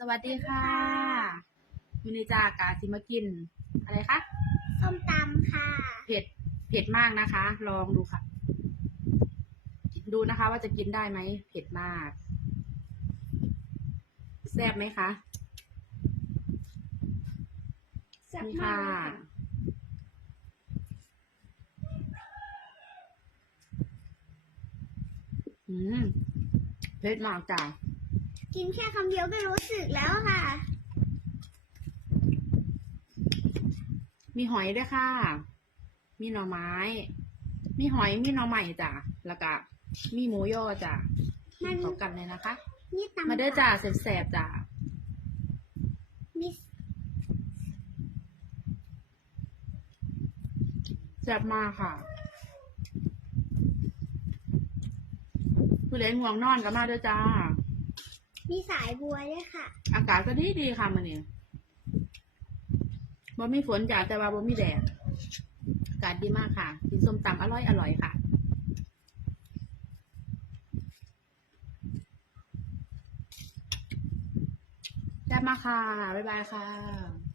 สวัสดีค่ะมินิจากาซิมากิน อะไรคะ ส้มตำค่ะ เผ็ด เผ็ดมากนะคะ ลองดูค่ะ ดูนะคะว่าจะกินได้ไหม เผ็ดมาก แซ่บไหมคะแซ่บนี่มาค่ะกเลยค่ะอืม เผ็ดมากจ้ะ กินแค่คำเดียวก็รู้สึกแล้วค่ะ มีหอยด้วยค่ะ มีหน่อไม้ มีหอย มีหน่อใหม่จ้ะ แล้วก็มีหมูย่อจ้ะมัน เข้ากันเลยนะคะ นี่ตำมาเด้อจ้าแสบๆจ้ามีแซ่บมากค่ะ ผู้เล่นง่วงนอนก็มาเด้อจ้า มีสายบัวด้วยค่ะ อากาศก็ดีดีค่ะมันนี่บ่มีฝนจ้าแต่ว่าบ่มีแดด อากาศดีมากค่ะ กินส้มตำอร่อยอร่อยค่ะแซ่บมาค่ะ บ๊ายบายค่ะ